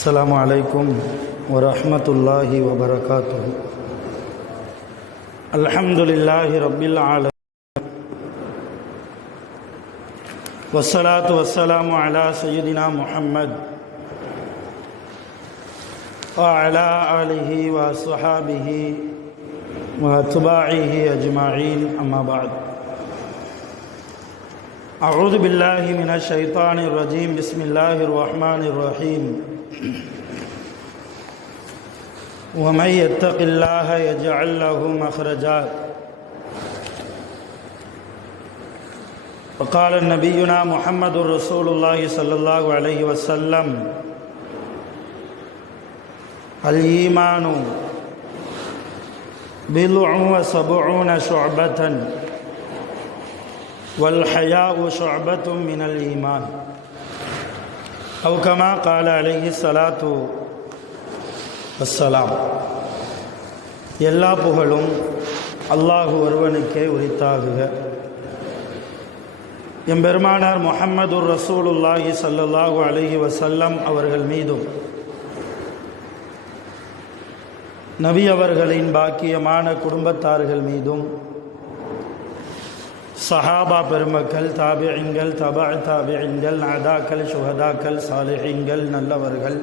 السلام عليكم ورحمة الله وبركاته. الحمد لله رب العالمين، والصلاة والسلام على سيدنا محمد وعلى آله وصحابه وأتباعه أجمعين، أما بعد. أعوذ بالله من الشيطان الرجيم. بسم الله الرحمن الرحيم. ومن يتق الله يجعل له مخرجا. وقال نبينا محمد رسول الله صلى الله عليه وسلم: الإيمان بضع وسبعون شعبة والحياء شعبة من الإيمان، أو كما قال عليه الصلاة والسلام. எல்லா புகழும் அல்லாஹ் ஒருவனுக்கே உரித்தாகுக. எம்பெருமானார் முஹம்மதுர் ரசூலுல்லாஹி ஸல்லல்லாஹு அலைஹி வஸல்லம் அவர்கள் மீதும், நபி அவர்களின் பாக்கியமான குடும்பத்தார்கள் மீதும், சஹாபா பெருமக்கள், தாபிஈன்கள், தபா தாபிஈன்கள், நாதாக்கள், சுஹதாக்கள், சாலிஹீன்கள், நல்லவர்கள்,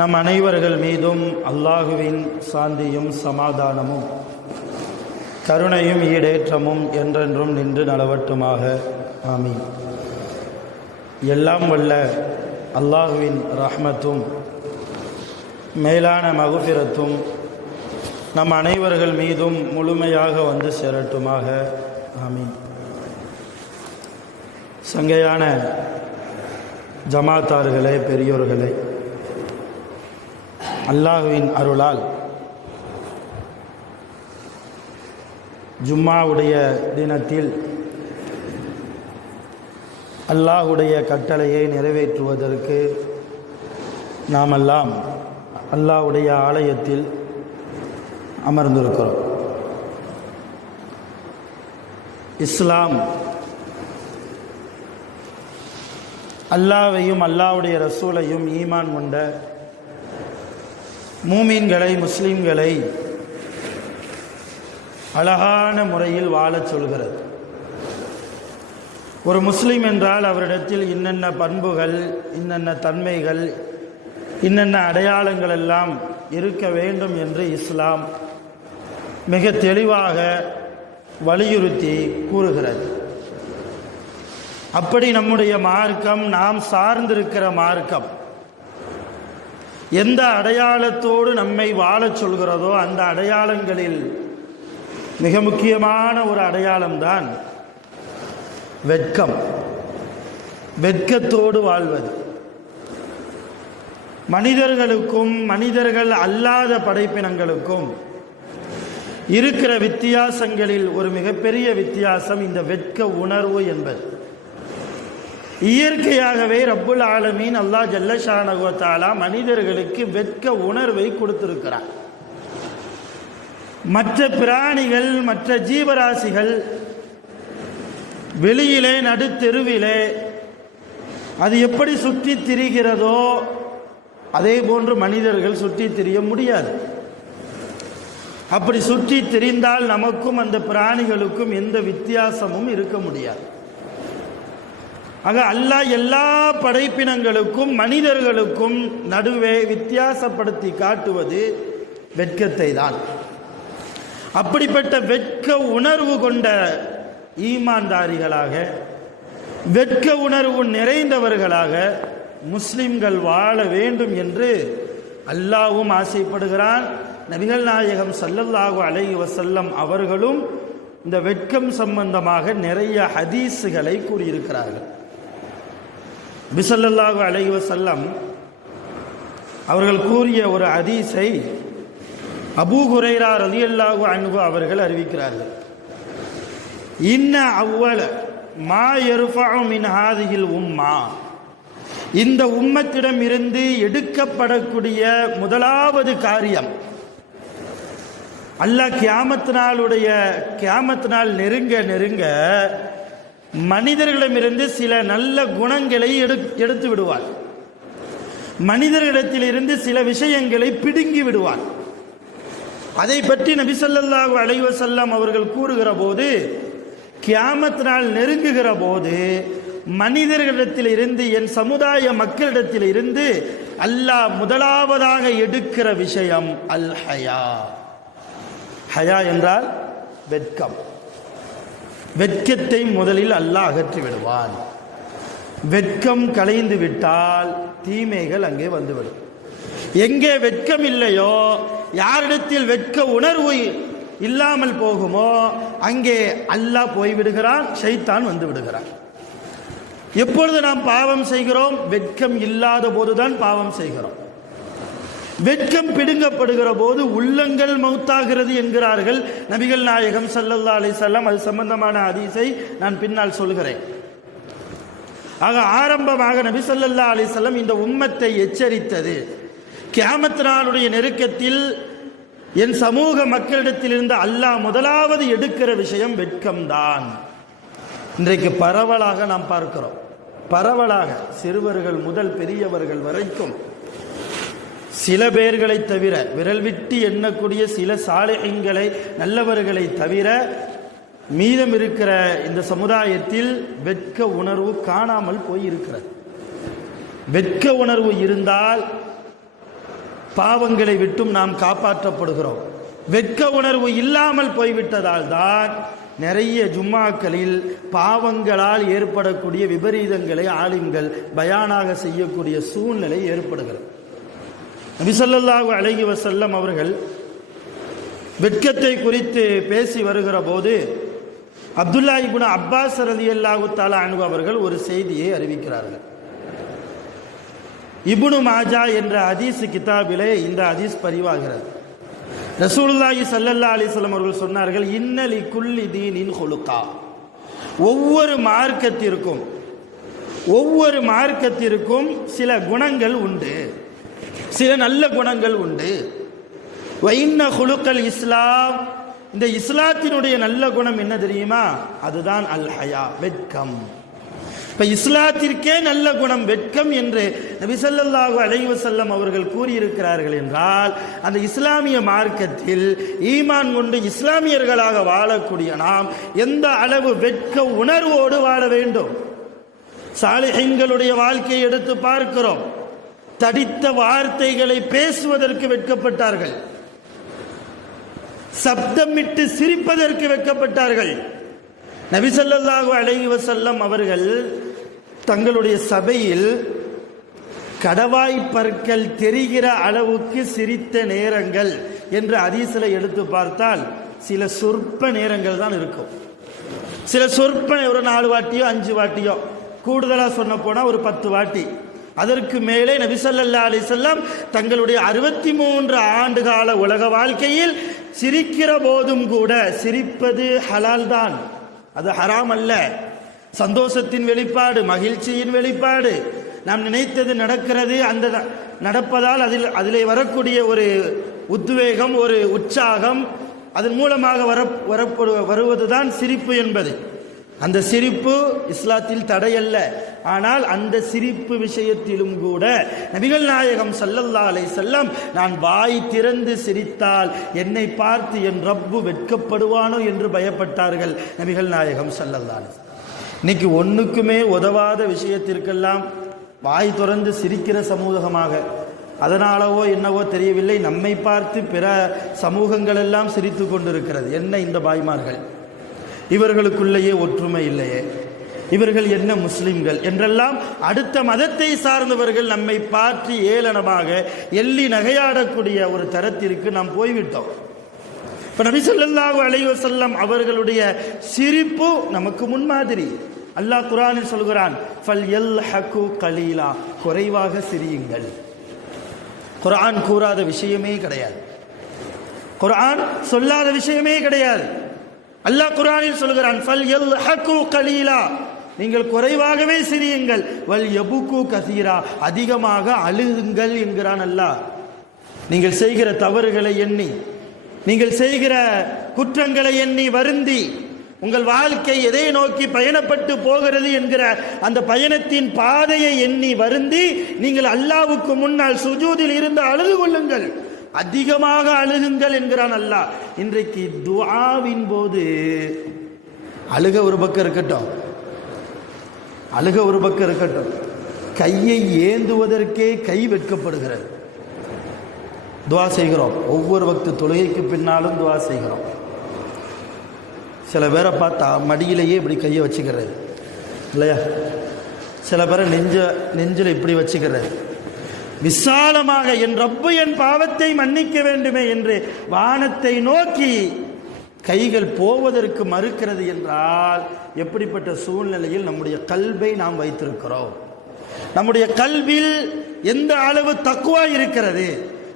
நம் அனைவர்கள் மீதும் அல்லாஹுவின் சாந்தியும் சமாதானமும் கருணையும் ஈடேற்றமும் என்றென்றும் நின்று நலவட்டுமாக. ஆமீன். எல்லாம் வல்ல அல்லாஹுவின் ரஹ்மத்தும் மேலான மகுஃபிரத்தும் நம் அனைவர்கள் மீதும் முழுமையாக வந்து சேரட்டுமாக. ஆமீன். சங்கையான ஜமாத்தார்களே, பெரியோர்களே, அல்லாஹுவின் அருளால் ஜும்மாவுடைய தினத்தில் அல்லாஹுடைய கட்டளையை நிறைவேற்றுவதற்கு நாமெல்லாம் அல்லாஹுடைய ஆலயத்தில் அமர்ந்திருக்கிறோம். இஸ்லாம் அல்லாஹ்வையும் அல்லாஹ்வுடைய ரசூலையும் ஈமான் கொண்ட மூமீன்களை, முஸ்லிம்களை அழகான முறையில் வாழச் சொல்கிறது. ஒரு முஸ்லிம் என்றால் அவரிடத்தில் இன்னென்ன பண்புகள், இன்னென்ன தன்மைகள், இன்னென்ன அடையாளங்கள் எல்லாம் இருக்க வேண்டும் என்று இஸ்லாம் மிக தெளிவாக வலியுறுத்தி கூறுகிறது. அப்படி நம்முடைய மார்க்கம், நாம் சார்ந்திருக்கிற மார்க்கம் எந்த அடையாளத்தோடு நம்மை வாழச் சொல்கிறதோ அந்த அடையாளங்களில் மிக முக்கியமான ஒரு அடையாளம்தான் வெட்கம். வெட்கத்தோடு வாழ்வது. மனிதர்களுக்கும் மனிதர்கள் அல்லாத படைப்பினங்களுக்கும் இருக்கிற வித்தியாசங்களில் ஒரு மிகப்பெரிய வித்தியாசம் இந்த வெட்க உணர்வு என்பது. இயற்கையாகவே ரப்புல் ஆலமீன் அல்லாஹ் ஜல்ல ஷானஹு வ தஆலா மனிதர்களுக்கு வெட்க உணர்வை கொடுத்திருக்கிறார். மற்ற பிராணிகள், மற்ற ஜீவராசிகள் வெளியிலே, நடுத்தெருவிலே அது எப்படி சுற்றி திரிகிறதோ அதே போன்று மனிதர்கள் சுற்றி திரிய முடியாது. அப்படி சுற்றி திரிந்தால் நமக்கும் அந்த பிராணிகளுக்கும் எந்த வித்தியாசமும் இருக்க முடியாது. ஆக அல்லாஹ் எல்லா படைப்பினங்களுக்கும் மனிதர்களுக்கும் நடுவே வித்தியாசப்படுத்தி காட்டுவது வெட்கத்தை தான். அப்படிப்பட்ட வெட்க உணர்வு கொண்ட ஈமான்தாரிகளாக, வெட்க உணர்வு நிறைந்தவர்களாக முஸ்லிம்கள் வாழ வேண்டும் என்று அல்லாஹ்வும் ஆசைப்படுகிறான். நபிகள் நாயகம் ஸல்லல்லாஹு அலைஹி வஸல்லம் அவர்களும் இந்த வெட்கம் சம்பந்தமாக நிறைய ஹதீஸுகளை கூறியிருக்கிறார்கள். நபி ஸல்லல்லாஹு அலைஹி வஸல்லம் அவர்கள் கூறிய ஒரு ஹதீஸை அபூ ஹுரைரா ரலியல்லாஹு அன்ஹு அவர்கள் அறிவிக்கிறார்கள். இன்ன அவ்வல மா யர்ஃபஉ மின் ஹாதிஹில் உம்மா, இந்த உம்மத்திடம் இருந்து எடுக்கப்படக்கூடிய முதலாவது காரியம், அல்லாஹ் கியாமத் நாள் நெருங்க நெருங்க மனிதர்களிடமிருந்து சில நல்ல குணங்களை எடுத்து விடுவார். மனிதர்களிடத்திலிருந்து சில விஷயங்களை பிடுங்கி விடுவான். அதை பற்றி நபி ஸல்லல்லாஹு அலைஹி வஸல்லம் அவர்கள் கூறுகிற போது, கியாமத் நாள் நெருங்குகிற போது மனிதர்களிடத்தில் இருந்து, என் சமுதாய மக்களிடத்தில் இருந்து அல்லாஹ் முதலாவதாக எடுக்கிற விஷயம் அல் ஹயா. ஹயா என்றால் வெட்கம். வெட்கத்தை முதலில் அல்லாஹ் அகற்றி விடுவான். வெட்கம் கலைந்து விட்டால் தீமைகள் அங்கே வந்துவிடும். எங்கே வெட்கம் இல்லையோ, யாரிடத்தில் வெட்க உணர்வு இல்லாமல் போகுமோ அங்கே அல்லாஹ் போய்விடுகிறான், ஷைத்தான் வந்து விடுகிறான். எப்பொழுது நாம் பாவம் செய்கிறோம்? வெட்கம் இல்லாத போதுதான் பாவம் செய்கிறோம். வெட்கம் பிடுங்கப்படுகிற போது உள்ளங்கள் மௌத்தாகிறது என்கிறார்கள் நபிகள் நாயகம் ஸல்லல்லாஹு அலைஹி வஸல்லம். அது சம்பந்தமான ஹதீஸை நான் பின்னால் சொல்கிறேன். ஆக ஆரம்பமாக நபி ஸல்லல்லாஹு அலைஹி வஸல்லம் இந்த உம்மத்தை எச்சரித்தது, கியாமத் நாளுடைய நெருக்கத்தில் என் சமூக மக்களிடத்தில் இருந்து அல்லாஹ் முதலாவது எடுக்கிற விஷயம் வெட்கம்தான். இன்றைக்கு பரவலாக நாம் பார்க்கிறோம். பரவலாக சிறுவர்கள் முதல் பெரியவர்கள் வரைக்கும் சில பேர்களை தவிர, விரல் விட்டு எண்ணக்கூடிய சில சாலிஹீன்களை, நல்லவர்களை தவிர மீதம் இருக்கிற இந்த சமுதாயத்தில் வெட்க உணர்வு காணாமல் போய் இருக்கிறது. வெட்க உணர்வு இருந்தால் பாவங்களை விட்டும் நாம் காப்பாற்றப்படுகிறோம். வெட்க உணர்வு இல்லாமல் போய்விட்டதால் தான் நிறைய ஜும்மாக்களில் பாவங்களால் ஏற்படக்கூடிய விபரீதங்களை ஆலிம்கள் பயானாக செய்யக்கூடிய சூழ்நிலை ஏற்படுகிறது. நபி ஸல்லல்லாஹு அலைஹி வஸல்லம் அவர்கள் வெட்கத்தை குறித்து பேசி வருகிற போது அப்துல்லா இப்னு அப்பாஸ் ரலியல்லாஹு தஆலா அன்ஹு அவர்கள் ஒரு செய்தியை அறிவிக்கிறார்கள். இப்னு மாஜா என்ற ஹதீஸ் கிதாபிலே இந்த ஹதீஸ் பதிவாகிறது. ரசூலுல்லாஹி ஸல்லல்லாஹு அலைஹி வஸல்லம் அவர்கள் சொன்னார்கள், இன்னலி குல்லி தீனின் ஹுலுகா. ஒவ்வொரு மார்க்கத்திற்கும் சில குணங்கள் உண்டு, சில நல்ல குணங்கள் உண்டு. வைன்ன ஹுலுக்கல் இஸ்லாம், இந்த இஸ்லாத்தினுடைய நல்ல குணம் என்ன தெரியுமா? அதுதான் அல் ஹயா, வெட்கம். இப்ப இஸ்லாத்திற்கே நல்ல குணம் வெட்கம் என்று நபி ஸல்லல்லாஹு அலைஹி வஸல்லம் அவர்கள் கூறியிருக்கிறார்கள் என்றால், அந்த இஸ்லாமிய மார்க்கத்தில் ஈமான் கொண்டு இஸ்லாமியர்களாக வாழக்கூடிய நாம் எந்த அளவு வெட்க உணர்வோடு வாழ வேண்டும். சாலிஹீன்களுடைய வாழ்க்கையை எடுத்து பார்க்கிறோம். தடித்த வார்த்தைகளை பேசுவதற்கு வெட்கப்பட்டார்கள், சப்தமிட்டு சிரிப்பதற்கு வெட்கப்பட்டார்கள். நபி ஸல்லல்லாஹு அலைஹி வஸல்லம் அவர்கள் தங்களுடைய சபையில் கடவாய் பற்கள் தெரிகிற அளவுக்கு சிரித்த நேரங்கள் என்று ஹதீஸில் எடுத்து பார்த்தால் சில சொற்ப நேரங்கள் தான் இருக்கும். சில சொற்ப, ஒரு 4 வாட்டியோ 5 வாட்டியோ, கூடுதலாக சொன்ன போனால் ஒரு 10 வாட்டி. அதற்கு மேலே நபி ஸல்லல்லாஹு அலைஹி வஸல்லம் தங்களுடைய 63 ஆண்டு கால உலக வாழ்க்கையில் சிரிக்கிற போதும் கூட, சிரிப்பது ஹலால் தான், அது ஹராம் அல்ல. சந்தோஷத்தின் வெளிப்பாடு, மகிழ்ச்சியின் வெளிப்பாடு. நாம் நினைத்தது நடக்கிறது, அந்த நடப்பதால் அதிலே வரக்கூடிய ஒரு உத்வேகம், ஒரு உற்சாகம், அதன் மூலமாக வருவதுதான் சிரிப்பு என்பது. அந்த சிரிப்பு இஸ்லாத்தில் தடையல்ல. ஆனால் அந்த சிரிப்பு விஷயத்திலும் கூட நபிகள் நாயகம் ஸல்லல்லாஹு அலைஹி வஸல்லம், நான் வாய் திறந்து சிரித்தால் என்னை பார்த்து என் ரப்பு வெட்கப்படுவானோ என்று பயப்பட்டார்கள் நபிகள் நாயகம் ஸல்லல்லாஹு அலைஹி வஸல்லம். இன்னைக்கு ஒன்றுக்குமே உதவாத விஷயத்திற்கெல்லாம் வாய் திறந்து சிரிக்கிற சமூகமாக, அதனாலவோ என்னவோ தெரியவில்லை, நம்மை பார்த்து பிற சமூகங்கள் எல்லாம் சிரித்து கொண்டிருக்கிறது. என்ன இந்த பாய்மார்கள், இவர்களுக்குள்ளேயே ஒற்றுமை இல்லையே, இவர்கள் என்ன முஸ்லிம்கள் என்றெல்லாம் அடுத்த மதத்தை சார்ந்தவர்கள் நம்மை பார்த்து ஏளனமாக எள்ளி நகையாடக்கூடிய ஒரு தரத்திற்கு நாம் போய்விட்டோம். இப்ப நபி ஸல்லல்லாஹு அலைஹி வஸல்லம் அவர்களுடைய சிரிப்பு நமக்கு முன்மாதிரி. அல்லாஹ் குர்ஆனில் சொல்கிறான், ஃபல்யல்ஹகு கலீலா, குறைவாக சிரியுங்கள். குர்ஆன் கூறாத விஷயமே கிடையாது, குர்ஆன் சொல்லாத விஷயமே கிடையாது. அல்லாஹ் குர்ஆனில் சொல்கிறான், ஃபல்யல்ஹகு கலீலா, நீங்கள் குறைவாகவே சிரியுங்கள். வல் யபுகு கஸீரா, அதிகமாக அழுகுங்கள் என்கிறான் அல்லாஹ். நீங்கள் செய்கிற தவறுகளை எண்ணி, நீங்கள் செய்கிற குற்றங்களை எண்ணி வருந்தி உங்கள் வாழ்க்கை எதை நோக்கி பயணப்பட்டு போகிறது என்கிற அந்த பயணத்தின் பாதையை எண்ணி வருந்தி நீங்கள் அல்லாஹ்வுக்கு முன்னால் சுஜூதில் இருந்து அழுது கொள்ளுங்கள், அதிகமாக அழுகுங்கள் என்கிறான் அல்லாஹ். இன்றைக்கு துஆவின் போது அழுக ஒரு பக்கம் இருக்கட்டும், அழுக ஒரு பக்கம் இருக்கட்டும், கையை ஏந்துவதற்கே கை வெட்கப்படுகிறது. துஆ செய்கிறோம், ஒவ்வொரு வக்து தொழுகைக்கு பின்னாலும் துஆ செய்கிறோம். சில பேரை பார்த்தா மடியிலேயே இப்படி கையை வச்சுக்கிறது இல்லையா, சில பேரை நெஞ்சில் இப்படி வச்சுக்கிறது. விசாலமாக என் ரப்பு என் பாவத்தை மன்னிக்க வேண்டுமே என்று வானத்தை நோக்கி கைகள் போவதற்கு மறுக்கிறது என்றால் எப்படிப்பட்ட சூழ்நிலையில் நம்முடைய கல்வை நாம் வைத்திருக்கிறோம்? நம்முடைய கல்வில் எந்த அளவு தக்வா இருக்கிறது,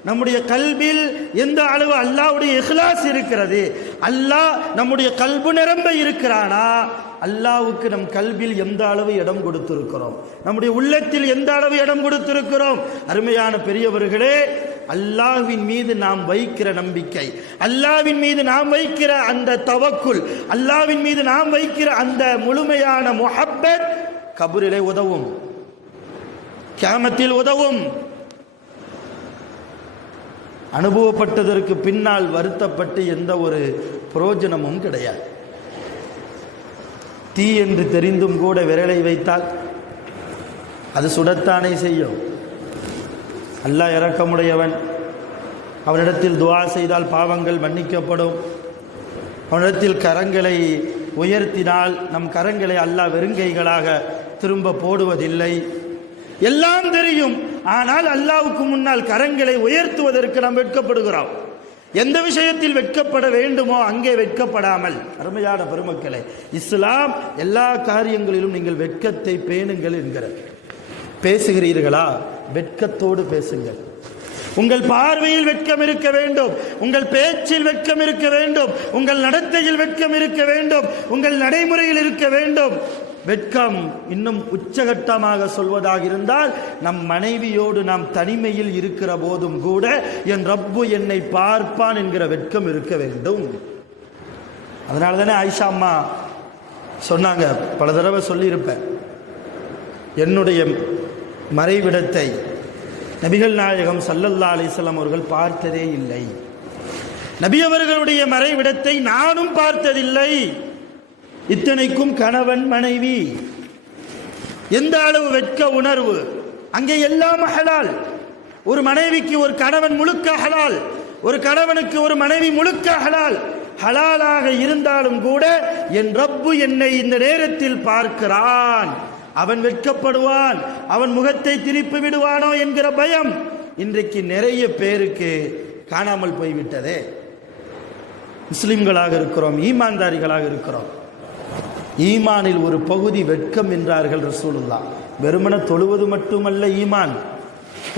நம்முடைய கல்வில் எந்த அளவு அல்லாஹ்வுடைய இஹ்லாஸ் இருக்கிறது, அல்லாஹ் நம்முடைய கல்பு நிரம்ப இருக்கிறானா, அல்லாஹ்வுக்கு நம் கல்வில் எந்த அளவு இடம் கொடுத்திருக்கிறோம், நம்முடைய உள்ளத்தில் எந்த அளவு இடம் கொடுத்திருக்கிறோம்? அருமையான பெரியவர்களே, அல்லாஹ்வின் மீது நாம் வைக்கிற நம்பிக்கை, அல்லாஹ்வின் மீது நாம் வைக்கிற அந்த தவக்குல், அல்லாஹ்வின் மீது நாம் வைக்கிற அந்த முழுமையான முஹப்பத் கபரிலே உதவும், கியாமத்தில் உதவும். அனுபவப்பட்டதற்கு பின்னால் வருத்தப்பட்டு எந்த ஒரு பிரயோஜனமும் கிடையாது. தீ என்று தெரிந்தும் கூட விரலை வைத்தால் அது சுடத்தானே செய்யும். அல்லாஹ் இரக்கமுடையவன், அவனிடத்தில் துஆ செய்தால் பாவங்கள் மன்னிக்கப்படும். அவனிடத்தில் கரங்களை உயர்த்தினால் நம் கரங்களை அல்லாஹ் வெறுங்கைகளாக திரும்ப போடுவதில்லை. எல்லாம் தெரியும், ஆனால் அல்லாஹ்வுக்கு முன்னால் கரங்களை உயர்த்துவதற்கு நாம் வெட்கப்படுகிறோம். எந்த விஷயத்தில் வெட்கப்பட வேண்டுமோ அங்கே வெட்கப்படாமல், அருமையான பெருமக்களே, இஸ்லாம் எல்லா காரியங்களிலும் நீங்கள் வெட்கத்தை பேணுங்கள் என்கிறது. பேசுகிறீர்களா, வெட்கத்தோடு பேசுங்கள். உங்கள் பார்வையில் வெட்கம் இருக்க வேண்டும், உங்கள் பேச்சில் வெட்கம் இருக்க வேண்டும், உங்கள் நடத்தையில் வெட்கம் இருக்க வேண்டும், உங்கள் நடைமுறையில் இருக்க வேண்டும். வெட்கம் இன்னும் உச்சகட்டமாக சொல்வதாக இருந்தால், நம் மனைவியோடு நாம் தனிமையில் இருக்கிற போதும் கூட என் ரப்பு என்னை பார்ப்பான் என்கிற வெட்கம் இருக்க வேண்டும். அதனால தானே ஆயிஷா அம்மா சொன்னாங்க, பல தடவை சொல்லியிருப்பேன், என்னுடைய மறைவிடத்தை நபிகள் நாயகம் ஸல்லல்லாஹு அலைஹி வஸல்லம் அவர்கள் பார்த்ததே இல்லை, நபி அவர்களுடைய மறைவிடத்தை நானும் பார்த்ததில்லை. இத்தனைக்கும் கணவன் மனைவி, எந்த அளவு வெட்க உணர்வு! அங்கே எல்லாம் ஹலால். ஒரு மனைவிக்கு ஒரு கணவன் முழுக்க ஹலால், ஒரு கணவனுக்கு ஒரு மனைவி முழுக்க ஹலால். ஹலாலாக இருந்தாலும் கூட என் ரப்பு என்னை இந்த நேரத்தில் பார்க்கிறான், அவன் வெட்கப்படுவான், அவன் முகத்தை திருப்பி விடுவானோ என்கிற பயம் இன்றைக்கு நிறைய பேருக்கு காணாமல் போய்விட்டதே. முஸ்லிம்களாக இருக்கிறோம், ஈமான்தாரிகளாக இருக்கிறோம். ஈமானில் ஒரு பகுதி வெட்கம் என்றார்கள் ரசூலுல்லாஹ். வெறுமன தொழுவது மட்டுமல்ல ஈமான்,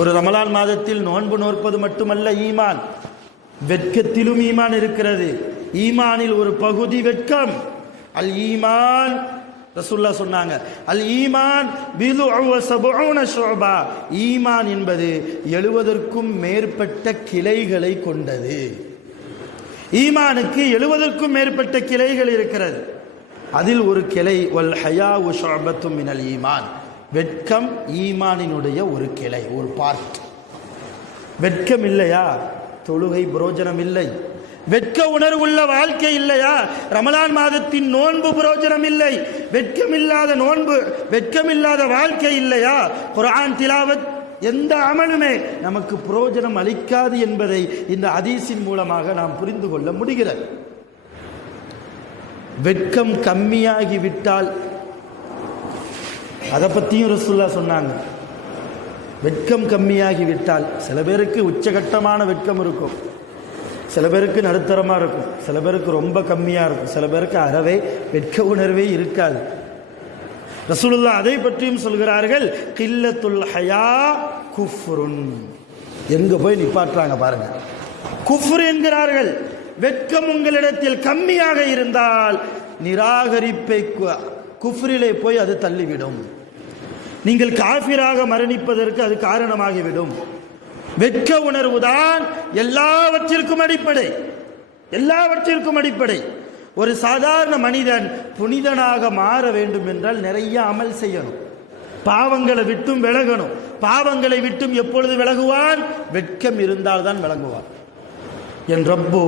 ஒரு ரமலான் மாதத்தில் நோன்பு நோற்பது மட்டுமல்ல ஈமான், வெட்கத்திலும் ஈமான் இருக்கிறது. ஈமானில் ஒரு பகுதி வெட்கம். அல் ஈமான், ரசூலுல்லாஹ் சொன்னாங்க, அல் ஈமான் பிதுஉ வ சபஊன ஷுஅபா, ஈமான் என்பது 70க்கும் மேற்பட்ட கிளைகளை கொண்டது. ஈமானுக்கு 70க்கும் மேற்பட்ட கிளைகள் இருக்கிறது. அதில் ஒரு கிளை வல் ஹயாஉ ஷுஅபத்தும் மினல் ஈமான், வெட்கம் ஈமானினுடைய ஒரு கிளை, ஒரு பார்ட். வெட்கம் இல்லையா தொழுகை பிரயோஜனம் இல்லை, வெட்க உணர்வுள்ள வாழ்க்கை இல்லையா ரமலான் மாதத்தின் நோன்பு பிரயோஜனம் இல்லை, வெட்கமில்லாத நோன்பு, வெட்கமில்லாத வாழ்க்கை இல்லையா குர்ஆன் திலாவத், எந்த அமலுமே நமக்கு பிரயோஜனம் அளிக்காது என்பதை இந்த ஹதீஸின் மூலமாக நாம் புரிந்து கொள்ள முடிகிறது. வெட்கம் கம்மியாகி விட்டால், அதை பற்றியும் ரசூலுல்லாஹ் சொன்னாங்க, வெட்கம் கம்மியாகி விட்டால், சில பேருக்கு உச்சகட்டமான வெட்கம் இருக்கும், சில பேருக்கு நடுத்தரமாக இருக்கும், சில பேருக்கு ரொம்ப கம்மியாக இருக்கும், சில பேருக்கு அறவே வெட்க உணர்வே இருக்காது. ரசூலுல்லாஹ் அதை பற்றியும் சொல்கிறார்கள், கில்லத்துல் ஹயா குஃப்ருன். எங்க போய் நிப்பாட்டுறாங்க பாருங்க, குஃப்ர் என்கிறார்கள். வெட்கம் உங்களிடத்தில் கம்மியாக இருந்தால் நிராகரிப்பை குஃப்ரிலே போய் அது தள்ளிவிடும், நீங்கள் காஃபிராக மரணிப்பதற்கு அது காரணமாகிவிடும். வெட்க உணர்வுதான் எல்லாவற்றிற்கும் அடிப்படை, எல்லாவற்றிற்கும் அடிப்படை. ஒரு சாதாரண மனிதன் புனிதனாக மாற வேண்டும் என்றால் நிறைய அமல் செய்யணும், பாவங்களை விட்டும் விலகணும். பாவங்களை விட்டும் எப்பொழுது விலகுவான்? வெட்கம் இருந்தால்தான் விலகுவான். என் ரப்பு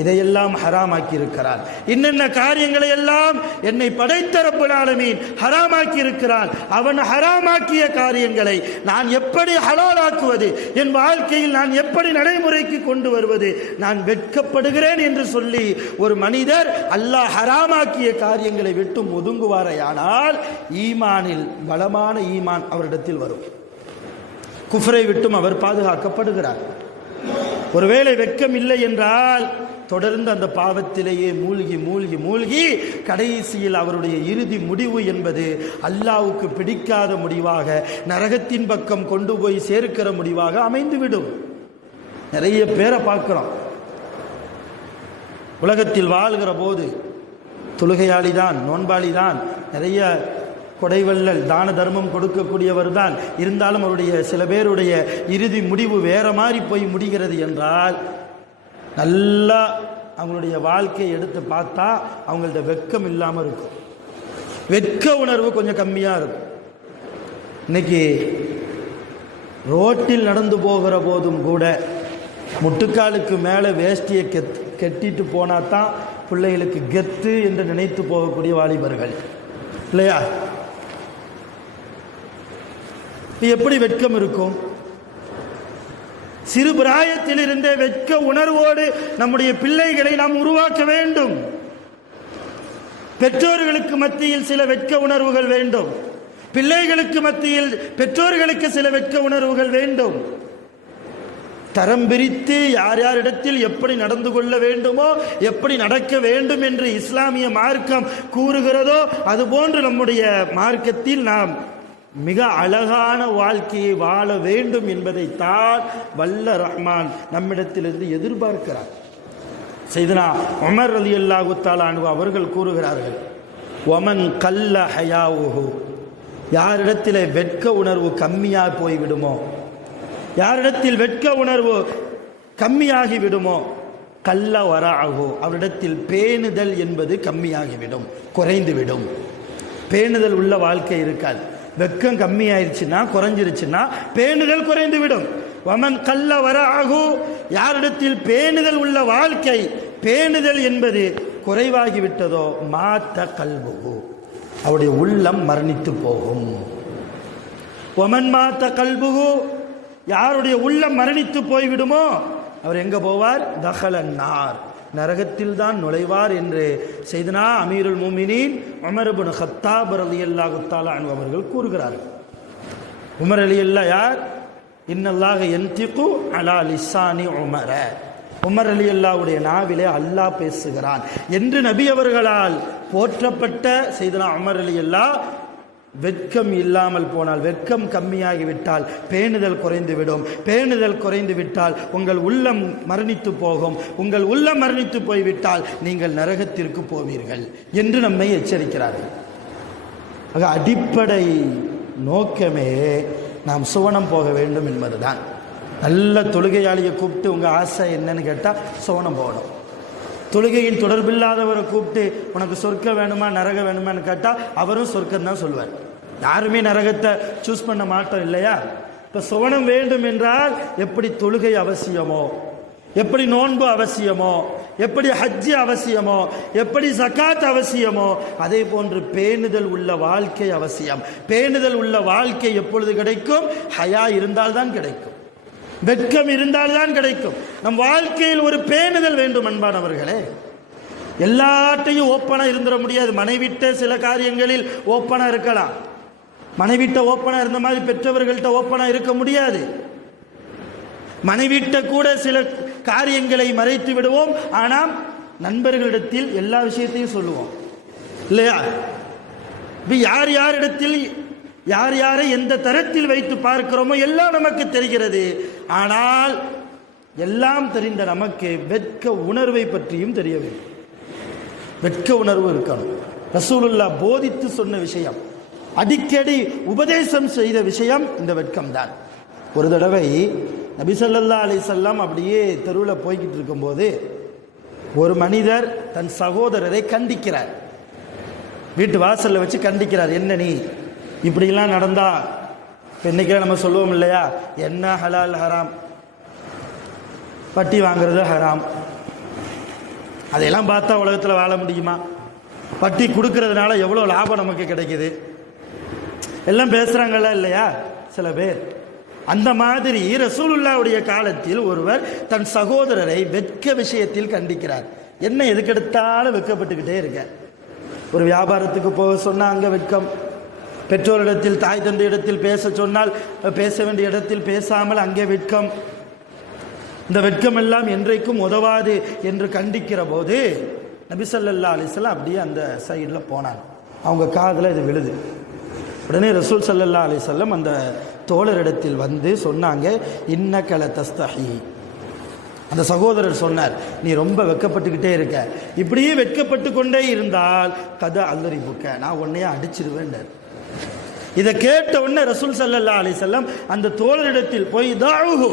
இதையெல்லாம் ஹராமாக்கி இருக்கிறான். இன்னென்ன காரியங்களை எல்லாம் என்னை படைத்த ரப்புல் ஆலமீன் ஹராமாக்கி இருக்கிறான். அவன் ஹராமாக்கிய காரியங்களை நான் எப்படி ஹலாலாக்குவது, என் வாழ்க்கையில் நான் எப்படி நடைமுறைக்கு கொண்டு வருவது, நான் வெட்கப்படுகிறேன் என்று சொல்லி ஒரு மனிதர் அல்லாஹ் ஹராமாக்கிய காரியங்களை விட்டு ஒதுங்குவாரையானால் ஈமானில் பலமான ஈமான் அவரிடத்தில் வரும். குஃப்ரை விட்டும் அவர் பாதுகாக்கப்படுகிறார். ஒருவேளை வெட்கம் இல்லை என்றால் தொடர்ந்து அந்த பாவத்திலேயே மூழ்கி மூழ்கி மூழ்கி கடைசியில் அவருடைய இறுதி முடிவு என்பது அல்லாஹ்வுக்கு பிடிக்காத முடிவாக, நரகத்தின் பக்கம் கொண்டு போய் சேர்க்கிற முடிவாக அமைந்துவிடும். நிறைய பேரை பார்க்கிறோம். உலகத்தில் வாழ்கிற போது தொழுகையாளிதான், நோன்பாளிதான், நிறைய கொடைவள்ளல் தான தர்மம் கொடுக்கக்கூடியவர் தான். இருந்தாலும் அவருடைய சில பேருடைய இறுதி முடிவு வேற மாதிரி போய் முடிகிறது என்றால் நல்லா அவங்களுடைய வாழ்க்கையை எடுத்து பார்த்தா அவங்கள்ட்ட வெட்கம் இல்லாமல் இருக்கும். வெட்க உணர்வு கொஞ்சம் கம்மியாக இருக்கும். இன்னைக்கு ரோட்டில் நடந்து போகிற போதும் கூட முட்டுக்காலுக்கு மேலே வேஷ்டியை கெட்டிட்டு போனால் தான் பிள்ளைகளுக்கு கெத்து என்று நினைத்து போகக்கூடிய வாலிபர்கள் இல்லையா? எப்படி வெட்கம் இருக்கும்? சிறு பிராயத்திலிருந்தே வெட்க உணர்வோடு நம்முடைய பிள்ளைகளை நாம் உருவாக்க வேண்டும். பெற்றோர்களுக்கு மத்தியில் சில வெட்க உணர்வுகள் வேண்டும், பிள்ளைகளுக்கு மத்தியில் பெற்றோர்களுக்கு சில வெட்க உணர்வுகள் வேண்டும். தரம் பிரித்து யார் யாரிடத்தில் எப்படி நடந்து கொள்ள வேண்டுமோ, எப்படி நடக்க வேண்டும் என்று இஸ்லாமிய மார்க்கம் கூறுகிறதோ அதுபோன்று நம்முடைய மார்க்கத்தில் நாம் மிக அழகான வாழ்க்கையை வாழ வேண்டும் என்பதைத்தான் வல்ல ரஹ்மான் நம்மிடத்திலிருந்து எதிர்பார்க்கிறார். சையதுனா உமர் ரலியல்லாஹு தஆலா அன்ஹு அவர்கள் கூறுகிறார்கள், ஒமன் கல்ல ஹயாவுஹு, யாரிடத்தில் வெட்க உணர்வு கம்மியாக போய்விடுமோ, யாரிடத்தில் வெட்க உணர்வு கம்மியாகி விடுமோ, கல்ல வராஹு, அவரிடத்தில் பேணுதல் என்பது கம்மியாகிவிடும், குறைந்துவிடும். பேணுதல் உள்ள வாழ்க்கை இருக்காது. வெக்கம் கம்மியாயிருச்சுன்னா, குறைஞ்சிருச்சுன்னா பேணுதல் குறைந்து விடும். வமன் கல்ல வராஹு, யாரிடத்தில் பேணுதல் உள்ள வாழ்க்கை, பேணுதல் என்பது குறைவாகிவிட்டதோ, மாத்த கல்புகு, அவருடைய உள்ளம் மரணித்து போகும். ஒமன் மாத்த கல்புகு, யாருடைய உள்ளம் மரணித்து போய்விடுமோ அவர் எங்க போவார்? தஹலன் நார், நரகத்தில் தான் நுழைவார் என்று செய்தனா அமீருல் முஃமினீன் உமர் இப்னு கத்தாப் ரலியல்லாஹு தஆலா அன்ஹு அவர்கள் கூறுகிறார்கள். உமர் ரலியல்லாஹு யார்? இன்னல்லாஹ யன்திகு அலா லிசானி உமர, உமர் ரலியல்லாஹுடைய நாவிலே அல்லாஹ் பேசுகிறான் என்று நபி அவர்களால் போற்றப்பட்ட செய்தனா உமர் ரலியல்லாஹு வெட்கம் இல்லாமல் போனால், வெட்கம் கம்மியாகிவிட்டால் பேணுதல் குறைந்துவிடும். பேணுதல் குறைந்து விட்டால் உங்கள் உள்ளம் மரணித்து போகும். உங்கள் உள்ளம் மரணித்து போய்விட்டால் நீங்கள் நரகத்திற்கு போவீர்கள் என்று நம்மை எச்சரிக்கிறார்கள். ஆக அடிப்படை நோக்கமே நாம் சுவனம் போக வேண்டும் என்பதுதான். நல்ல தொழுகையாளியை கூப்பிட்டு உங்கள் ஆசை என்னன்னு கேட்டால் சுவனம் போகணும். தொழுகையின் தொடர்பில்லாதவரை கூப்பிட்டு உனக்கு சொர்க்கம் வேணுமா நரகம் வேணுமான்னு கேட்டால் அவரும் சொர்க்கம் தான் சொல்லுவார். யாருமே நரகத்தை சூஸ் பண்ண மாட்டோம் இல்லையா? இப்போ சுவனம் வேண்டும் என்றால் எப்படி தொழுகை அவசியமோ, எப்படி நோன்பு அவசியமோ, எப்படி ஹஜ்ஜு அவசியமோ, எப்படி ஜகாத் அவசியமோ, அதே போன்று பேணுதல் உள்ள வாழ்க்கை அவசியம். பேணுதல் உள்ள வாழ்க்கை எப்பொழுது கிடைக்கும்? ஹயா இருந்தால்தான் கிடைக்கும், வெட்கம் இருந்தால்தான் கிடைக்கும். நம் வாழ்க்கையில் ஒரு பேணுதல் வேண்டும் அன்பானவர்களே. எல்லாட்டையும் ஓப்பனா இருந்துட முடியாது. மனைவிட்ட சில காரியங்களில் ஓப்பனா இருக்கலாம், மனைவிட்ட ஓப்பனா இருந்த மாதிரி பெற்றவர்கள்ட்ட ஓப்பனா இருக்க முடியாது. மனைவிட்ட கூட சில காரியங்களை மறைத்து விடுவோம், ஆனால் நண்பர்களிடத்தில் எல்லா விஷயத்தையும் சொல்லுவோம் இல்லையா? யார் யாரிடத்தில் யார் யாரை எந்த தரத்தில் வைத்து பார்க்கிறோமோ எல்லாம் நமக்கு தெரிகிறது. ஆனால் எல்லாம் தெரிந்த நமக்கு வெட்க உணர்வை பற்றியும் தெரிய வேண்டும். வெட்க உணர்வு இருக்கணும். ரசூலுல்லாஹ் போதித்து சொன்ன விஷயம், அடிக்கடி உபதேசம் செய்த விஷயம் இந்த வெட்கம்தான். ஒரு தடவை நபி ஸல்லல்லாஹு அலைஹி வஸல்லம் அப்படியே தெருவில் போய்கிட்டு இருக்கும்போது ஒரு மனிதர் தன் சகோதரரை கண்டிக்கிறார், வீட்டு வாசல்ல வச்சு கண்டிக்கிறார். என்ன நீ இப்படிலாம் நடந்தா, இன்னைக்கெல்லாம் நம்ம சொல்லுவோம் இல்லையா, என்ன ஹலால் ஹராம், வட்டி வாங்குறது ஹராம், அதையெல்லாம் பார்த்தா உலகத்தில் வாழ முடியுமா, வட்டி கொடுக்கறதுனால எவ்வளோ லாபம் நமக்கு கிடைக்குது, எல்லாம் பேசுறாங்கல்ல இல்லையா சில பேர். அந்த மாதிரி ரசூலுல்லாஹ்வுடைய காலத்தில் ஒருவர் தன் சகோதரரை வெட்க விஷயத்தில் கண்டிக்கிறார். என்ன எதுக்கெடுத்தாலும் வெட்கப்பட்டுக்கிட்டே இருக்க, ஒரு வியாபாரத்துக்கு போக சொன்னால் அங்கே வெட்கம், பெற்றோரிடத்தில் தாய் தந்தை இடத்தில் பேச சொன்னால் பேச வேண்டிய இடத்தில் பேசாமல் அங்கே வெட்கம். இந்த வெட்கம் எல்லாம் என்றைக்கும் உதவாது என்று கண்டிக்கிற போது நபி ஸல்லல்லாஹு அலைஹி வஸல்லம் அப்படியே அந்த சைடில் போனாங்க. அவங்க காதில் இது விழுது. உடனே ரசூல் ஸல்லல்லாஹு அலைஹி வஸல்லம் அந்த தோழரிடத்தில் வந்து சொன்னாங்க, இன்னக லதஸ்தஹி. அந்த சகோதரர் சொன்னார், நீ ரொம்ப வெட்கப்பட்டுக்கிட்டே இருக்க, இப்படியே வெட்கப்பட்டு கொண்டே இருந்தால் கத அல்லரிபுக்க, நான் உன்னையே அடிச்சிருவேன். இதை கேட்ட உடனே ரசூல் ஸல்லல்லாஹு அலைஹி வஸல்லம் அந்த தோழரிடத்தில் போய் தாஉஹு,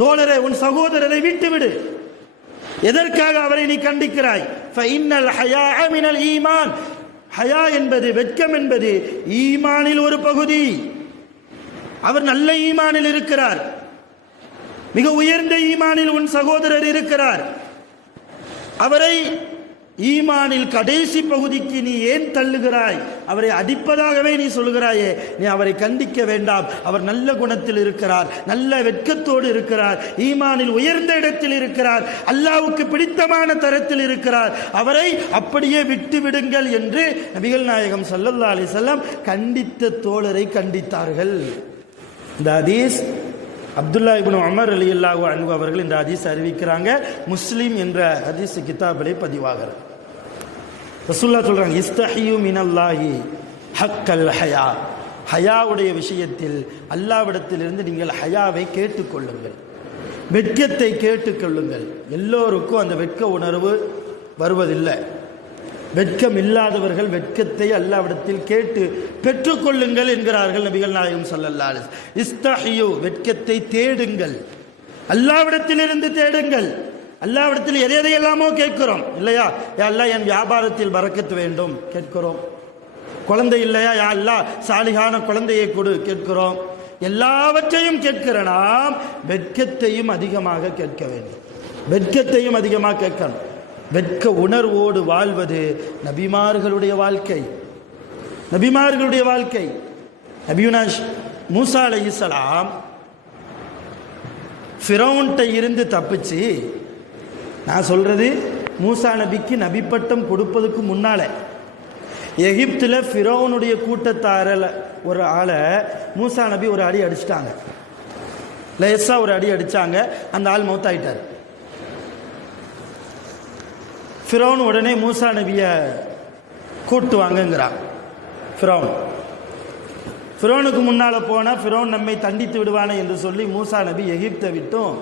தோழரே உன் சகோதரரை விட்டுவிடு, எதற்காக அவரை நீ கண்டிக்கிறாய்? ஃபஇன்னல் ஹயாஅ மினல் ஈமான், ஹயா என்பது வெட்கம் என்பது ஈமானில் ஒரு பகுதி. அவர் நல்ல ஈமானில் இருக்கிறார், மிக உயர்ந்த ஈமானில் உன் சகோதரர் இருக்கிறார், அவரை ஈமானில் கடைசி பகுதிக்கு நீ ஏன் தள்ளுகிறாய்? அவரை அடிப்பதாகவே நீ சொல்கிறாயே, நீ அவரை கண்டிக்க வேண்டாம். அவர் நல்ல குணத்தில் இருக்கிறார், நல்ல வெட்கத்தோடு இருக்கிறார், ஈமானில் உயர்ந்த இடத்தில் இருக்கிறார், அல்லாஹ்வுக்கு பிடித்தமான தரத்தில் இருக்கிறார், அவரை அப்படியே விட்டு விடுங்கள் என்று நபிகள் நாயகம் ஸல்லல்லாஹு அலைஹி வஸல்லம் கண்டித்த தோழரை கண்டித்தார்கள். இந்த ஹதீஸ் அப்துல்லா இப்னு உமர் ரலியல்லாஹு அன்ஹு அவர்கள் இந்த ஹதீஸ் அறிவிக்கிறாங்க. முஸ்லிம் என்ற ஹதீஸ் கிதாபிலே பதிவாகிறது. ரசூலுல்லாஹ் சொல்றாங்க, இஸ்தஹியு மினல்லாஹி ஹக்கல் ஹயா, ஹயாவுடைய விஷயத்தில் அல்லாஹ்விடத்திலிருந்து நீங்கள் ஹயாவை கேட்டுக்கொள்ளுங்கள், வெட்கத்தை கேட்டுக்கொள்ளுங்கள். எல்லோருக்கும் அந்த வெட்க உணர்வு வருவதில்லை. வெட்கம் இல்லாதவர்கள் வெட்கத்தை அல்லாஹ்விடத்தில் கேட்டு பெற்றுக்கொள்ளுங்கள் என்கிறார்கள் நபிகள் நாயகம் ஸல்லல்லாஹு அலைஹி வஸல்லம். இஸ்தஹியு, வெட்கத்தை தேடுங்கள், அல்லாஹ்விடத்திலிருந்து தேடுங்கள். அல்லாஹ்விடத்தில் எதையெல்லாமோ கேட்கிறோம் இல்லையா? யா அல்லாஹ் என் வியாபாரத்தில் பரக்கத்து வேண்டும் கேட்கிறோம். குழந்தை இல்லையா, யா அல்லாஹ் சாலிகான குழந்தையை கொடு கேட்கிறோம். எல்லாவற்றையும் கேட்கிற நாம் வெட்கத்தையும் அதிகமாக கேட்க வேண்டும், வெட்கத்தையும் அதிகமாக கேட்கணும். வெட்க உணர்வோடு வாழ்வது நபிமார்களுடைய வாழ்க்கை, நபிமார்களுடைய வாழ்க்கை. நபியுனா மூசா அலைஹிஸ்ஸலாம் ஃபிரௌன்ட்ட இருந்து தப்பிச்சு, நான் சொல்றது மூசா நபிக்கு நபி பட்டம் கொடுப்பதுக்கு முன்னால எகிப்தில் ஃபிரௌனுடைய கூட்டத்தாரில் ஒரு ஆளை மூசா நபி ஒரு அடி அடிச்சிட்டாங்க, லேசா ஒரு அடி அடிச்சாங்க, அந்த ஆள் மௌத்தாயிட்டார். ஃபிரௌன் உடனே மூசா நபியை கூட்டு வாங்கங்கிறான். ஃபிரௌனுக்கு முன்னால் போனால் ஃபிரௌன் நம்மை தண்டித்து விடுவானே என்று சொல்லி மூசா நபி எகிப்தை விட்டும்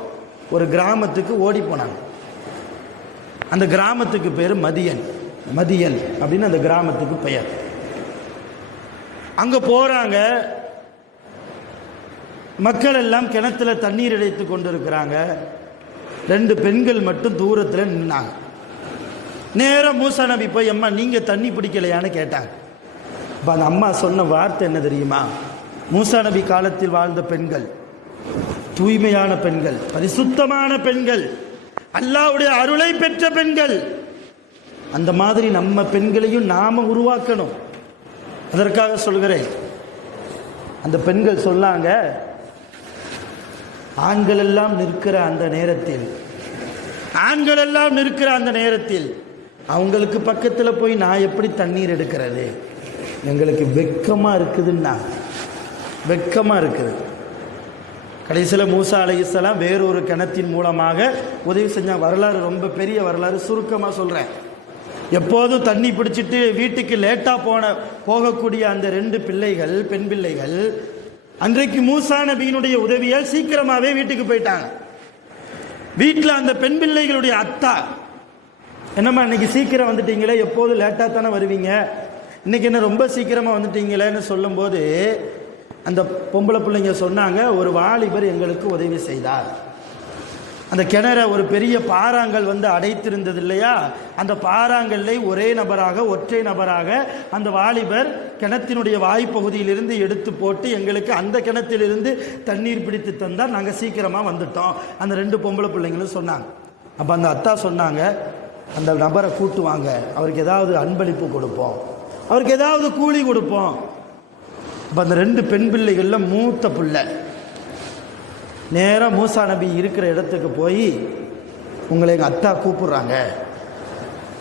ஒரு கிராமத்துக்கு ஓடி போனாங்க. அந்த கிராமத்துக்கு பேர் மதியன், மதியன் அப்படின்னு அந்த கிராமத்துக்கு பெயர். அங்கே போகிறாங்க, மக்கள் எல்லாம் கிணத்துல தண்ணீர் இறைத்து கொண்டிருக்கிறாங்க. 2 பெண்கள் மட்டும் தூரத்தில் நின்னாங்க. நேராக மூசா நபி போய், அம்மா நீங்கள் தண்ணி பிடிக்கலையான்னு கேட்டாங்க. இப்போ அந்த அம்மா சொன்ன வார்த்தை என்ன தெரியுமா? மூசா நபி காலத்தில் வாழ்ந்த பெண்கள் தூய்மையான பெண்கள், பரிசுத்தமான பெண்கள், அல்லாஹ்வுடைய அருளை பெற்ற பெண்கள். அந்த மாதிரி நம்ம பெண்களையும் நாம உருவாக்கணும். அதற்காக சொல்கிறேன். அந்த பெண்கள் சொன்னாங்க, ஆண்கள் எல்லாம் நிற்கிற அந்த நேரத்தில், ஆண்கள் எல்லாம் நிற்கிற அந்த நேரத்தில் அவங்களுக்கு பக்கத்தில் போய் நான் எப்படி தண்ணீர் எடுக்கிறது? எங்களுக்கு வெட்கமாக இருக்குதுன்னா, வெட்கமாக இருக்குது. கடைசியில் மூசா அலைஹிஸ்ஸலாம் வேறொரு கிணத்தின் மூலமாக உதவி செஞ்சாங்க. வரலாறு ரொம்ப பெரிய வரலாறு, சுருக்கமாக சொல்கிறேன். எப்போதும் தண்ணி பிடிச்சிட்டு வீட்டுக்கு லேட்டாக போகக்கூடிய அந்த 2 பிள்ளைகள், பெண் பிள்ளைகள், அன்றைக்கு மூசா நபியினுடைய உதவியால் சீக்கிரமாகவே வீட்டுக்கு போயிட்டாங்க. வீட்டில் அந்த பெண் பிள்ளைகளுடைய அத்தா, என்னம்மா இன்னைக்கு சீக்கிரம் வந்துட்டீங்களே, எப்போதும் லேட்டாக தானே வருவீங்க, இன்னைக்கு என்ன ரொம்ப சீக்கிரமாக வந்துட்டீங்களேன்னு சொல்லும்போது அந்த பொம்பளை பிள்ளைங்க சொன்னாங்க, ஒரு வாலிபர் எங்களுக்கு உதவி செய்தார். அந்த கிணற ஒரு பெரிய பாறாங்கல் வந்து அடைத்திருந்தது இல்லையா, அந்த பாறாங்கல்லை ஒரே நபராக ஒற்றை நபராக அந்த வாலிபர் கிணத்தினுடைய வாய்ப்பகுதியிலிருந்து எடுத்து போட்டு எங்களுக்கு அந்த கிணத்திலிருந்து தண்ணீர் பிடித்து தந்தால் நாங்கள் சீக்கிரமாக வந்துட்டோம் அந்த 2 பொம்பளை பிள்ளைங்களும் சொன்னாங்க. அப்போ அந்த அத்தா சொன்னாங்க, அந்த நபரை கூட்டுவாங்க, அவருக்கு ஏதாவது அன்பளிப்பு கொடுப்போம், அவருக்கு ஏதாவது கூலி கொடுப்போம். அப்போ அந்த 2 பெண் பிள்ளைகளில் மூத்த பிள்ளை நேராக மூசா நபி இருக்கிற இடத்துக்கு போய், உங்களை எங்கள் அத்தா கூப்பிட்றாங்க,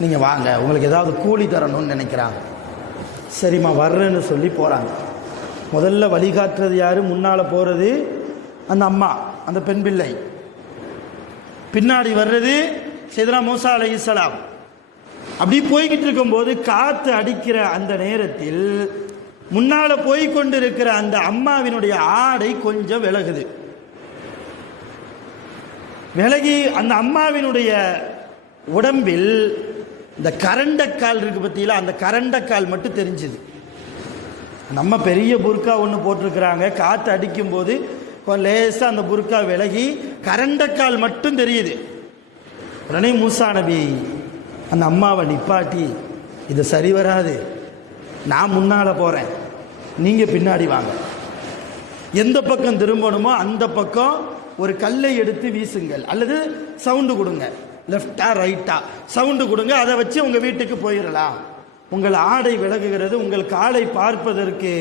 நீங்கள் வாங்க, உங்களுக்கு ஏதாவது கூலி தரணும்னு நினைக்கிறாங்க. சரிம்மா வர்றேன்னு சொல்லி போகிறாங்க. முதல்ல வழிகாட்டுறது யார்? முன்னால் போகிறது அந்த அம்மா, அந்த பெண் பிள்ளை. பின்னாடி வர்றது சையதுனா மூசா அலைஹிஸ்ஸலாம். அப்படி போய்கிட்டு இருக்கும்போது காற்று அடிக்கிற அந்த நேரத்தில் முன்னால் போய்கொண்டு இருக்கிற அந்த அம்மாவினுடைய ஆடை கொஞ்சம் விலகுது. விலகி அந்த அம்மாவினுடைய உடம்பில் இந்த கரண்டக்கால் இருக்கு பற்றியில், அந்த கரண்டக்கால் மட்டும் தெரிஞ்சுது. நம்ம பெரிய புர்கா ஒன்று போட்டிருக்கிறாங்க, காற்று அடிக்கும்போது லேசாக அந்த புர்கா விலகி கரண்டக்கால் மட்டும் தெரியுது. உடனே மூசா நபி அந்த அம்மாவை நிப்பாட்டி, இது சரி வராது, நான் முன்னால் போகிறேன், நீங்கள் பின்னாடி வாங்க, எந்த பக்கம் திரும்பணுமோ அந்த பக்கம் ஒரு கல்லை எடுத்து வீசுங்கள், அல்லது சவுண்டு கொடுங்க, லெஃப்டா ரைட்டா சவுண்டு கொடுங்க, அதை வச்சு உங்கள் வீட்டுக்கு போயிடலாம். உங்கள் ஆடை விலகுகிறது, உங்கள் காலை பார்ப்பதற்கு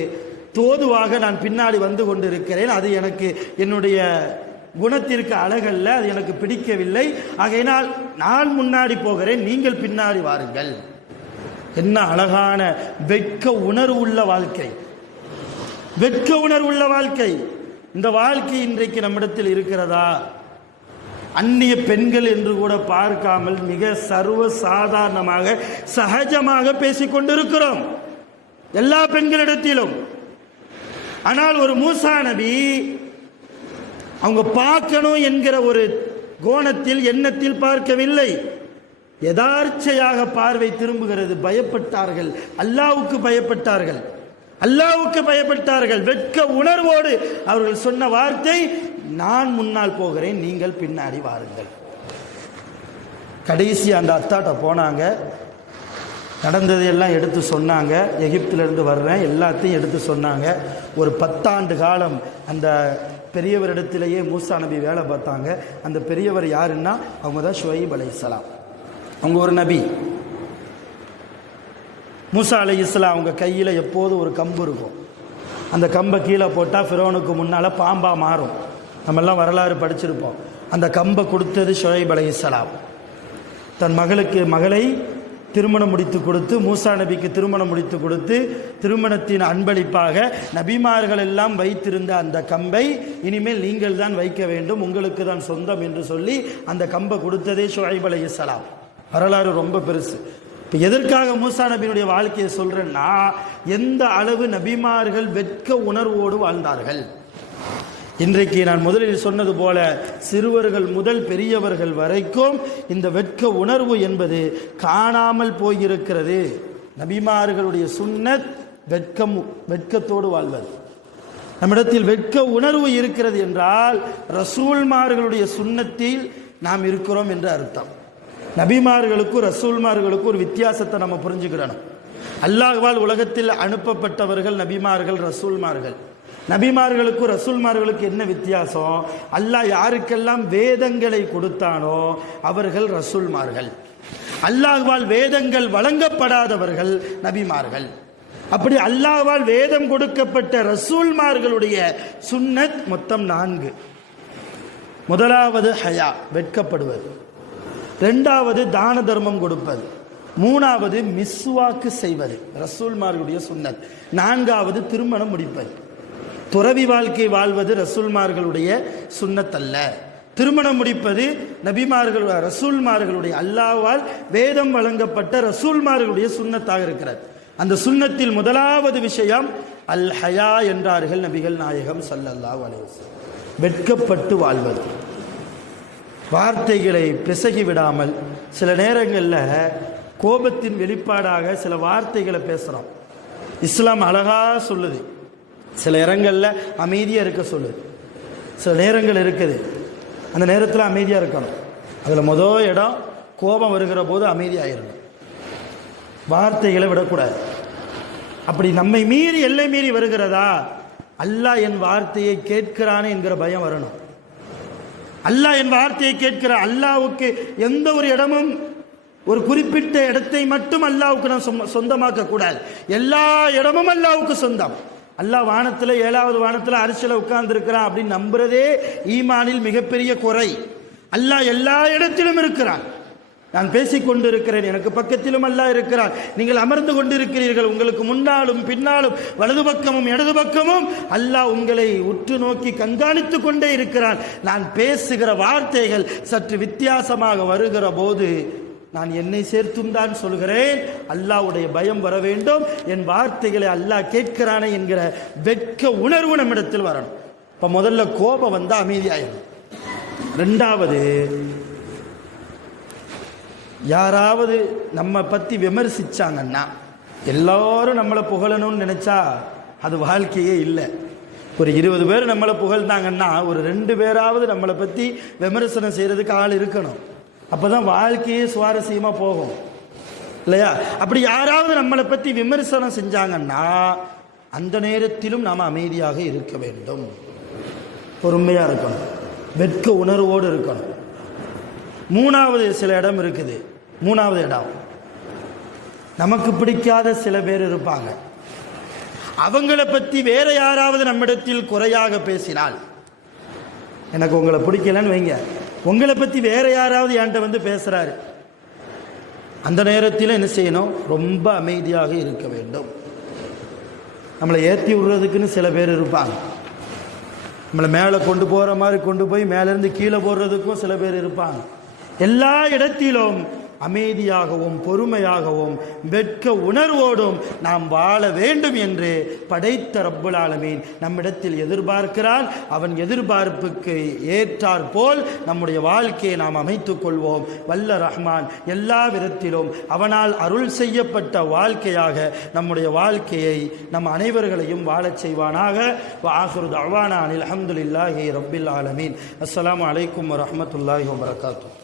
தோதுவாக நான் பின்னாடி வந்து கொண்டிருக்கிறேன், அது எனக்கு என்னுடைய குணத்திற்கு அழகல்ல, அது எனக்கு பிடிக்கவில்லை, ஆகையினால் நான் முன்னாடி போகிறேன், நீங்கள் பின்னாடி வாருங்கள். என்ன அழகான வெட்க உணர்வு உள்ள வாழ்க்கை, வெட்க உணர்வு உள்ள வாழ்க்கை. இந்த வாழ்க்கை இன்றைக்கு நம்மிடத்தில் இருக்கிறதா? அந்நிய பெண்கள் என்று கூட பார்க்காமல் மிக சர்வ சாதாரணமாக சகஜமாக பேசிக்கொண்டிருக்கிறோம் எல்லா பெண்களிடத்திலும். ஆனால் ஒரு மூசா நபி அவங்க பார்க்கணும் என்கிற ஒரு கோணத்தில் எண்ணத்தில் பார்க்கவில்லை. யதார்ச்சையாக பார்வை திரும்புகிறது. பயப்பட்டார்கள், அல்லாஹ்வுக்கு பயப்பட்டார்கள், அல்லாஹ்வுக்கு பயப்பட்டார்கள். வெட்க உணர்வோடு அவர்கள் சொன்ன வார்த்தை, நான் முன்னால் போகிறேன், நீங்கள் பின்னாடி வாருங்கள். கடைசி அந்த அத்தாட்ட போனாங்க, நடந்ததையெல்லாம் எடுத்து சொன்னாங்க. எகிப்திலிருந்து வர்றேன் எல்லாத்தையும் எடுத்து சொன்னாங்க. ஒரு 10 ஆண்டு காலம் அந்த பெரியவரிடத்திலேயே மூசா நபி வேலை பார்த்தாங்க. அந்த பெரியவர் யாருன்னா அவங்க தான் ஷுவைப் அலைஹிஸ்ஸலாம். அவங்க ஒரு நபி. மூசா அலைஹிஸ்ஸலாம் அவங்க கையில் எப்போதும் ஒரு கம்பு இருக்கும். அந்த கம்பை கீழே போட்டால் ஃபிரௌனுக்கு முன்னால் பாம்பாக மாறும். நம்மெல்லாம் வரலாறு படிச்சிருப்போம். அந்த கம்பை கொடுத்தது ஷுவைப் அலைஹிஸ்ஸலாம். தன் மகளை திருமணம் முடித்து கொடுத்து, மூசா நபிக்கு திருமணம் முடித்து கொடுத்து, திருமணத்தின் அன்பளிப்பாக நபிமார்கள் எல்லாம் வைத்திருந்த அந்த கம்பை இனிமேல் நீங்கள் தான் வைக்க வேண்டும், உங்களுக்கு தான் சொந்தம் என்று சொல்லி அந்த கம்பை கொடுத்ததே ஷுவைப் அலைஹிஸ்ஸலாம். வரலாறு ரொம்ப பெருசு. இப்போ எதற்காக மூசா நபியினுடைய வாழ்க்கையை சொல்கிறேன்னா, எந்த அளவு நபிமார்கள் வெட்க உணர்வோடு வாழ்ந்தார்கள். இன்றைக்கு நான் முதலில் சொன்னது போல சிறுவர்கள் முதல் பெரியவர்கள் வரைக்கும் இந்த வெட்க உணர்வு என்பது காணாமல் போயிருக்கிறது. நபிமார்களுடைய சுன்னத் வெட்கத்தோடு வாழ்வது. நம்மிடத்தில் வெட்க உணர்வு இருக்கிறது என்றால் ரசூல்மார்களுடைய சுன்னத்தில் நாம் இருக்கிறோம் என்று அர்த்தம். நபிமார்களுக்கும் ரசூல்மார்களுக்கும் ஒரு வித்தியாசத்தை நம்ம புரிஞ்சுக்கிடணும். அல்லாஹ்வால் உலகத்தில் அனுப்பப்பட்டவர்கள் நபிமார்கள், ரசூல்மார்கள். நபிமார்களுக்கும் ரசூல்மார்களுக்கு என்ன வித்தியாசம்? அல்லாஹ் யாருக்கெல்லாம் வேதங்களை கொடுத்தானோ அவர்கள் ரசூல்மார்கள். அல்லாஹ்வால் வேதங்கள் வழங்கப்படாதவர்கள் நபிமார்கள். அப்படி அல்லாஹ்வால் வேதம் கொடுக்கப்பட்ட ரசூல்மார்களுடைய சுன்னத் மொத்தம் 4. முதலாவது ஹயா, வெட்கப்படுவது. 2வது தான தர்மம் கொடுப்பது. 3வது மிஸ்வாக்கு செய்வது, ரசூல்மார்களுடைய சுன்னத். 4வது திருமணம் முடிப்பது. துறவி வாழ்க்கை வாழ்வது ரசூல்மார்களுடைய சுன்னத் அல்ல. திருமணம் முடிப்பது நபிமார்கள் ரசூல்மார்களுடைய, அல்லாஹ்வால் வேதம் வழங்கப்பட்ட ரசூல்மார்களுடைய சுன்னத்தாக இருக்கிறது. அந்த சுன்னத்தில் முதலாவது விஷயம் அல் ஹயா என்றார்கள் நபிகள் நாயகம் ஸல்லல்லாஹு அலைஹி வஸல்லம். வெட்கப்பட்டு வாழ்வது. வார்த்தைகளை பிசகி விடாமல், சில நேரங்களில் கோபத்தின் வெளிப்பாடாக சில வார்த்தைகளை பேசுகிறோம். இஸ்லாம் அழகா சொல்லுது. சில இடங்களில் அமைதியாக இருக்க சொல்லுது. சில நேரங்கள் இருக்குது அந்த நேரத்தில் அமைதியாக இருக்கணும். அதில் முதல் இடம் கோபம் வருகிற போது அமைதியாகிடணும், வார்த்தைகளை விடக்கூடாது. அப்படி நம்மை மீறி எல்லை மீறி வருகிறதா, அல்லாஹ் என் வார்த்தையை கேட்கிறானே என்கிற பயம் வரணும். அல்லாஹ் என் வார்த்தையை கேட்கிறான். அல்லாஹ்வுக்கு எந்த ஒரு இடமும், ஒரு குறிப்பிட்ட இடத்தை மட்டும் அல்லாஹ்வுக்கு நான் சொந்தமாக்க கூடாது. எல்லா இடமும் அல்லாஹ்வுக்கு சொந்தம். அல்லாஹ் வானத்தில் 7வது வானத்தில் அரிசியில் உட்கார்ந்து இருக்கிறான் அப்படின்னு நம்புறதே ஈமானில் மிகப்பெரிய குறை. அல்லாஹ் எல்லா இடத்திலும் இருக்கிறான். நான் பேசிக்கொண்டு இருக்கிறேன், எனக்கு பக்கத்திலும் அல்லாஹ் இருக்கிறான். நீங்கள் அமர்ந்து கொண்டிருக்கிறீர்கள், உங்களுக்கு முன்னாலும் பின்னாலும் வலது பக்கமும் இடது பக்கமும் அல்லாஹ் உங்களை உற்று நோக்கி கண்காணித்து கொண்டே இருக்கிறான். நான் பேசுகிற வார்த்தைகள் சற்று வித்தியாசமாக வருகிற போது நான் என்னை சேர்த்தும் தான் சொல்கிறேன், அல்லாஹ்வுடைய பயம் வர வேண்டும், என் வார்த்தைகளை அல்லாஹ் கேட்கிறானே என்கிற வெட்க உணர்வு நம்மிடத்தில் வரணும். இப்போ முதல்ல கோபம் வந்தால் அமைதியாயிடும். ரெண்டாவது, யாராவது நம்ம பற்றி விமர்சிச்சாங்கன்னா, எல்லாரும் நம்மளை புகழணும்னு நினச்சா அது வாழ்க்கையே இல்லை. ஒரு 20 பேர் நம்மளை புகழ்ந்தாங்கன்னா ஒரு 2 பேராவது நம்மளை பற்றி விமர்சனம் செய்கிறதுக்கு ஆள் இருக்கணும். அப்போ தான் வாழ்க்கையே சுவாரஸ்யமாக போகும் இல்லையா? அப்படி யாராவது நம்மளை பற்றி விமர்சனம் செஞ்சாங்கன்னா அந்த நேரத்திலும் நாம் அமைதியாக இருக்க வேண்டும், பொறுமையாக இருக்கணும், வெட்க உணர்வோடு இருக்கணும். மூணாவது சில இடம் இருக்குது. மூணாவது இடம், நமக்கு பிடிக்காத சில பேர் இருப்பாங்க. அவங்களை பற்றி வேற யாராவது நம்மிடத்தில் குறையாக பேசினால், எனக்கு உங்களை பிடிக்கலன்னு வைங்க, உங்களை பற்றி வேற யாராவது என்கிட்ட வந்து பேசுகிறாரு, அந்த நேரத்தில் என்ன செய்யணும்? ரொம்ப அமைதியாக இருக்க வேண்டும். நம்மளை ஏற்றி விடுறதுக்குன்னு சில பேர் இருப்பாங்க, நம்மளை மேலே கொண்டு போகிற மாதிரி கொண்டு போய் மேலேருந்து கீழே போடுறதுக்கும் சில பேர் இருப்பாங்க. எல்லா இடத்திலும் அமைதியாகவும் பொறுமையாகவும் வெட்க உணர்வோடும் நாம் வாழ வேண்டும் என்று படைத்த ரப்புல் ஆலமீன் நம்மிடத்தில் எதிர்பார்க்கிறான். அவன் எதிர்பார்ப்புக்கு ஏற்றாற் போல் நம்முடைய வாழ்க்கையை நாம் அமைத்துக் கொள்வோம். வல்ல ரஹ்மான் எல்லா விதத்திலும் அவனால் அருள் செய்யப்பட்ட வாழ்க்கையாக நம்முடைய வாழ்க்கையை நம் அனைவர்களையும் வாழச் செய்வானாக. ஆகிரு தஅவானா அனில் ஹம்துலில்லாஹி ரப்பில் ஆலமீன். அஸ்ஸலாமு அலைக்கும் வரஹ்மத்துல்லாஹி வபரகாத்துஹு.